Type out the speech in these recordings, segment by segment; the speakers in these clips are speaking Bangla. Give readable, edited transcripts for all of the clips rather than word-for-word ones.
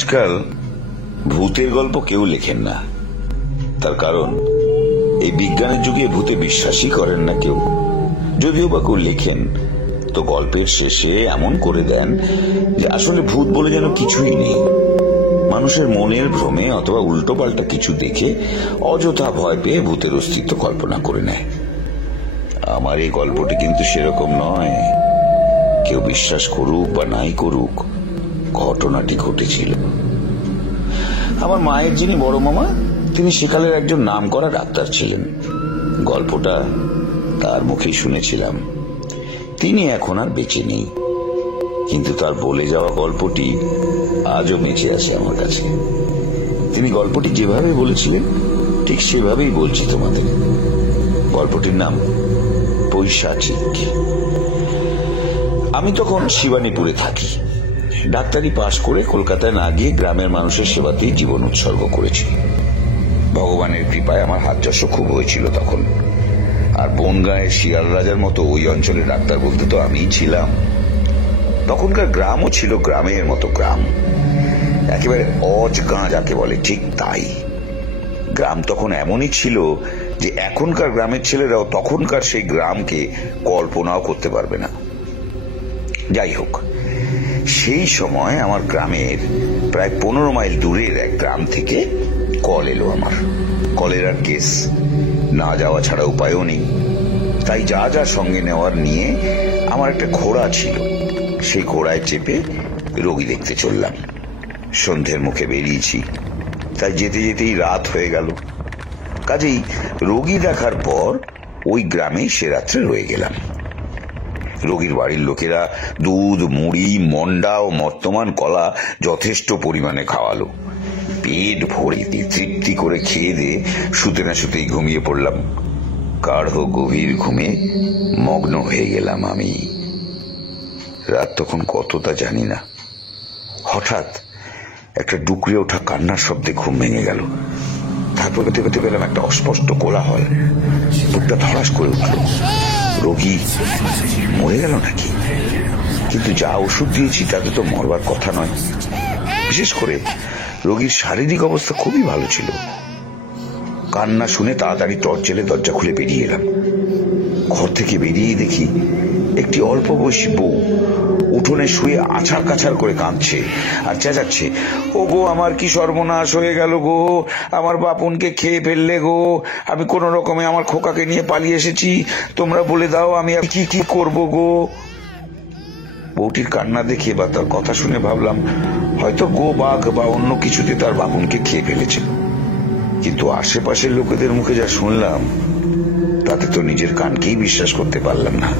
আজকাল ভূতের গল্প কেউ লেখেন না, তার কারণ এই বিজ্ঞানের যুগে ভূতে বিশ্বাসই করেন না কেউ। যদিও বা কেউ লেখেন তো গল্পের শেষে এমন করে দেন যে আসলে ভূত বলে যেন কিছুই নেই। মানুষের মনের ভ্রমে অথবা উল্টো পাল্টা কিছু দেখে অযথা ভয় পেয়ে ভূতের অস্তিত্ব কল্পনা করে নেয়। আমার এই গল্পটি কিন্তু সেরকম নয়। কেউ বিশ্বাস করুক বা নাই করুক, ঘটনাটি ঘটেছিল। আমার মায়ের যিনি বড় মামা, তিনি সেকালের একজন নামকরা ডাক্তার ছিলেন। গল্পটা তার মুখেই শুনেছিলাম। তিনি এখন আর বেঁচে নেই, কিন্তু তার বলে যাওয়া গল্পটি আজও বেঁচে আছে আমার কাছে। তিনি গল্পটি যেভাবে বলেছিলেন ঠিক সেভাবেই বলছি তোমাদের। গল্পটির নাম পৈশাচিক। আমি তখন শিবানীপুরে থাকি। ডাক্তারি পাশ করে কলকাতায় না গিয়ে গ্রামের মানুষের সেবাতেই জীবন উৎসর্গ করেছি। ভগবানের কৃপায় আমার হাত যশ খুব হয়েছিল তখন। আর বনগাঁয়ের শিয়াল রাজার মতো ওই অঞ্চলে ডাক্তার বলতে তো আমিই ছিলাম। তখনকার গ্রামও ছিল গ্রামের মতো গ্রাম, একেবারে অজগাঁ যাকে বলে, ঠিক তাই। গ্রাম তখন এমনই ছিল যে এখনকার গ্রামের ছেলেরাও তখনকার সেই গ্রামকে কল্পনাও করতে পারবে না। যাই হোক, সেই সময় আমার গ্রামের প্রায় 15 মাইল দূরের এক গ্রাম থেকে কল এলো আমার। কলেরার কেস, না যাওয়া ছাড়া উপায়ও নেই। তাই যা যা সঙ্গে নেওয়ার নিয়ে আমার একটা ঘোড়া ছিল। সেই ঘোড়ায় চেপে রোগী দেখতে চললাম। সন্ধ্যের মুখে বেরিয়েছি, তাই যেতে যেতেই রাত হয়ে গেল। কাজেই রোগী দেখার পর ওই গ্রামেই সে রাত্রে রয়ে গেলাম। রোগীর বাড়ির লোকেরা দুধ, মুড়ি, মন্ডা ও মর্তমান কলা যথেষ্ট পরিমাণে খাওয়ালো। পেট ভরে তৃপ্তি করে খেয়ে দিয়ে শুতে না শুতেই ঘুমিয়ে পড়লাম। গাঢ় গভীর ঘুমে মগ্ন হয়ে গেলাম আমি। রাত তখন কত তা জানি না। হঠাৎ একটা ডুকরে ওঠা কান্নার শব্দে ঘুম ভেঙে গেল। তারপর পেতে পেলাম একটা অস্পষ্ট কোলাহল। বুকটা ধড়াস করে উঠল। রোগী মরে গেল নাকি? কিন্তু যা ওষুধ দিয়েছি তাতে তো মরবার কথা নয়। বিশেষ করে রোগীর শারীরিক অবস্থা খুবই ভালো ছিল। কান্না শুনে তাড়াতাড়ি টর্চ জ্বেলে দরজা খুলে বেরিয়ে এলাম। ঘর থেকে বেরিয়ে দেখি একটি অল্প বয়সী বউ উঠোনে শুয়ে আছাড় কাছাড় করে কাঁদছে আর চেঁচাচ্ছে, ও গো, আমার কি সর্বনাশ হয়ে গেল গো, আমার বাপনকে খেয়ে ফেললে গো, আমি কোন রকমে আমার খোকাকে নিয়ে পালিয়ে এসেছি, তোমরা বলে দাও আমি কি কি করব গো। বউটির কান্না দেখে বা তার কথা শুনে ভাবলাম হয়তো গো বাঘ বা অন্য কিছুতে তার বাপনকে খেয়ে ফেলেছে। কিন্তু আশেপাশের লোকেদের মুখে যা শুনলাম তাতে তো নিজের কানকেই বিশ্বাস করতে পারলাম না।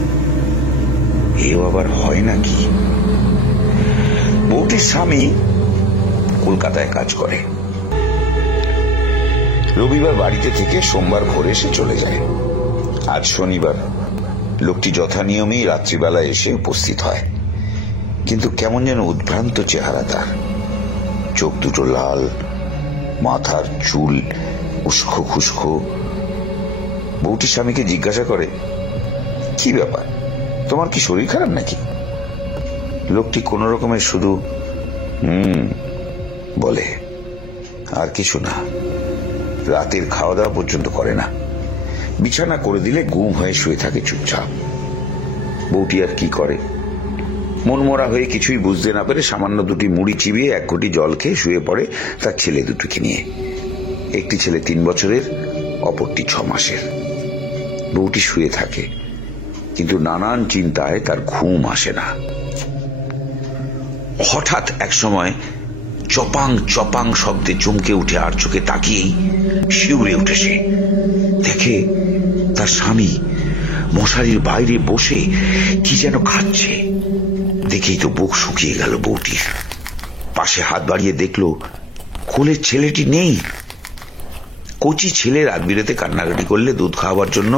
এও আবার হয় নাকি? বউটির স্বামী কলকাতায় কাজ করে। রবিবার বাড়িতে থেকে সোমবার ভোরে এসে চলে যায়। আজ শনিবার। লোকটি যথানিয়মেই রাত্রিবেলা এসে উপস্থিত হয়, কিন্তু কেমন যেন উদ্ভ্রান্ত চেহারা তার। চোখ দুটো লাল, মাথার চুল উস্কো খুস্কো। বউটির স্বামীকে জিজ্ঞাসা করে, কি ব্যাপার, তোমার কি শরীর খারাপ নাকি? লোকটি কোন রকমের শুধু বলে, আর কিছু না। রাতের খাওয়া দাওয়া পর্যন্ত করে না। বিছানা করে দিলে গুম হয়ে শুয়ে থাকে চুপচাপ। বউটি আর কি করে? মনমরা হয়ে কিছুই বুঝতে না পেরে সামান্য দুটি মুড়ি চিবিয়ে এক ঘটি জল খেয়ে শুয়ে পড়ে তার ছেলে দুটোকে নিয়ে। একটি ছেলে 3 বছরের, অপরটি 6 মাসের। বউটি শুয়ে থাকে, কিন্তু নানান চিন্তায় তার ঘুম আসে না। হঠাৎ এক সময় চপাং চপাং শব্দে চমকে উঠে আর চোখে তাকিয়েই শিউরে উঠে সে দেখে তার স্বামী মশারির বাইরে বসে কি যেন খাচ্ছে। দেখেই তো বুক শুকিয়ে গেল বউটির। পাশে হাত বাড়িয়ে দেখলো কোলের ছেলেটি নেই। কচি ছেলে রাত বিরেতে কান্নাকাটি করলে দুধ খাওয়াবার জন্য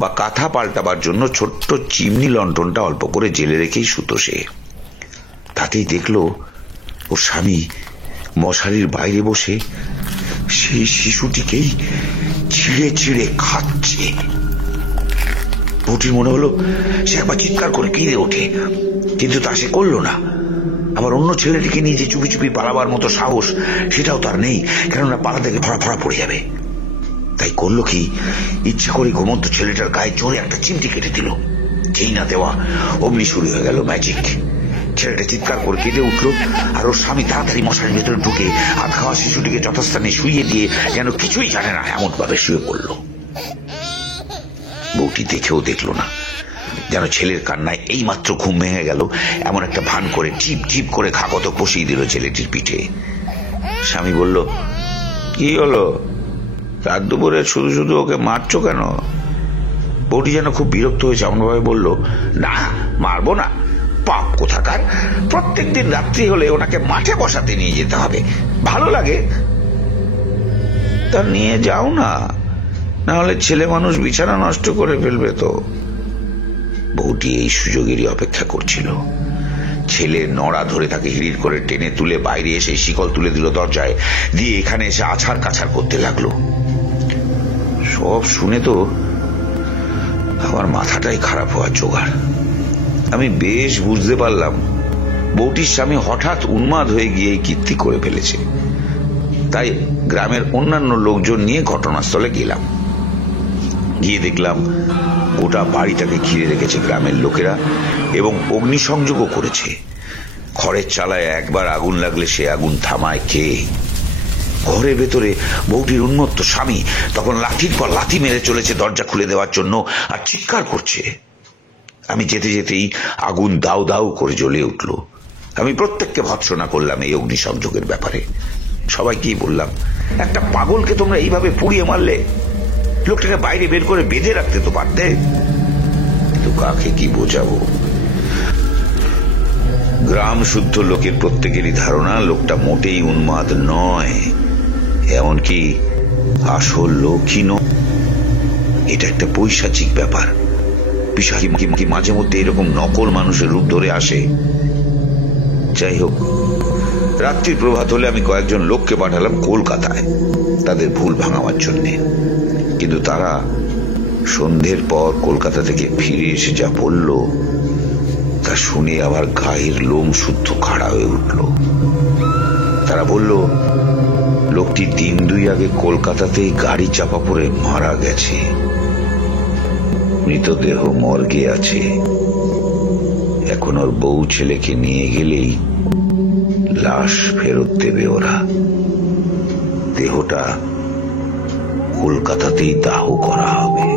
বা কাঁথা পাল্টাবার জন্য ছোট্ট চিমনি লণ্ঠনটা অল্প করে জেলে রেখেই শুতো সে। তাতেই দেখলো ওর স্বামী মশারির বাইরে বসে সেই শিশুটিকেই ছিঁড়ে ছিঁড়ে খাচ্ছে। বউটির মনে হলো সে একবার চিৎকার করে কেঁদে ওঠে, কিন্তু তা সে করলো না। আবার অন্য ছেলেটিকে নিয়ে যে চুপি চুপি পালাবার মতো সাহস সেটাও তার নেই, কেননা পালা থেকে ধরা পড়ে যাবে। তাই করলো কি, ইচ্ছা করে ঘুমন্ত ছেলেটার গায়ে জোরে একটা চিমটি কেটে দিল। যেই না দেওয়া অমনি শুরু হয়ে গেল ম্যাজিক। ছেলেটা চিৎকার করে কেটে উঠল, আর ওর স্বামী তাড়াতাড়ি মশারির ভেতরে ঢুকে হাত খাওয়া শিশুটিকে যথাস্থানে শুইয়ে দিয়ে যেন কিছুই জানে না এমন ভাবে শুয়ে পড়ল। বউটি দেখেও দেখলো না, যেন ছেলের কান্নায় এই মাত্র ঘুম ভেঙে গেল এমন একটা ভান করে টিপ টিপ করে ঘাগত কষিয়ে দিল ছেলেটির পিঠে। স্বামী বলল, কি হলো, রাত দুপুরে শুধু শুধু ওকে মারছো কেন? বউটি যেন খুব বিরক্ত হয়েছে এমন ভাবে বলল, না মারবো না, পাপ কোথাকার, প্রত্যেকদিন রাত্রি হলে ওনাকে মাঠে বসাতে নিয়ে যেতে হবে, ভালো লাগে। তা নিয়ে যাও না, না হলে ছেলে মানুষ বিছানা নষ্ট করে ফেলবে তো। বউটি এই সুযোগেরই অপেক্ষা করছিল। ছেলে নড়া ধরে তাকে হিড়ির করে টেনে তুলে বাইরে এসে শিকল তুলে দিল দরজায়, দিয়ে এখানে এসে আছাড় কাছাড় করতে লাগলো। সব শুনে তো আমার মাথাটাই খারাপ হওয়ার জোগাড়। আমি বেশ বুঝতে পারলাম বউটির স্বামী হঠাৎ উন্মাদ হয়ে গিয়ে কীর্তি করে ফেলেছে। তাই গ্রামের অন্যান্য লোকজন নিয়ে ঘটনাস্থলে গেলাম। গিয়ে দেখলাম গোটা বাড়িটাকে ঘিরে রেখেছে গ্রামের লোকেরা এবং অগ্নিসংযোগও করেছে। খড়ের চালায় একবার আগুন লাগলে সে আগুন থামায় কে? ঘরের ভেতরে বউটির উন্মত্ত স্বামী তখন লাঠির পর লাঠি মেরে চলেছে দরজা খুলে দেওয়ার জন্য, আর চিৎকার করছে। আমি যেতে যেতেই আগুন দাউ দাউ করে জ্বলে উঠল। আমি প্রত্যেককে ভৎসনা করলাম এই অগ্নিসংযোগের ব্যাপারে। সবাইকেই বললাম, একটা পাগলকে তোমরা এইভাবে পুড়িয়ে মারলে, লোকটাকে বাইরে বের করে বেঁধে রাখতে তো পারতে। কিন্তু কাকে কি বোঝাবো? গ্রাম শুদ্ধ লোকের প্রত্যেকেরই ধারণা লোকটা মোটেই উন্মাদ নয়, এমনকি আসল লোকই নয়। এটা একটা পৈশাচিক ব্যাপার। বিষয় কি মাঝে মধ্যে এরকম নকল মানুষের রূপ ধরে আসে। যাই হোক, রাত্রির প্রভাত হলে আমি কয়েকজন লোককে পাঠালাম কলকাতায় তাদের ভুল ভাঙাবার জন্য। কিন্তু তারা সন্ধ্যের পর কলকাতা থেকে ফিরে এসে যা বলল তা শুনে আবার গায়ের লোম শুদ্ধ খাড়া হয়ে উঠল। তারা বলল, লোকটি দিন দুই আগে কলকাতাতেই গাড়ি চাপা পড়ে মারা গেছে, মৃতদেহ মর্গে আছে। এখন ওর বউ ছেলেকে নিয়ে গেলেই লাশ ফেরত দেবে ওরা। দেহটা কলকাতাতেই দাহ করা হবে।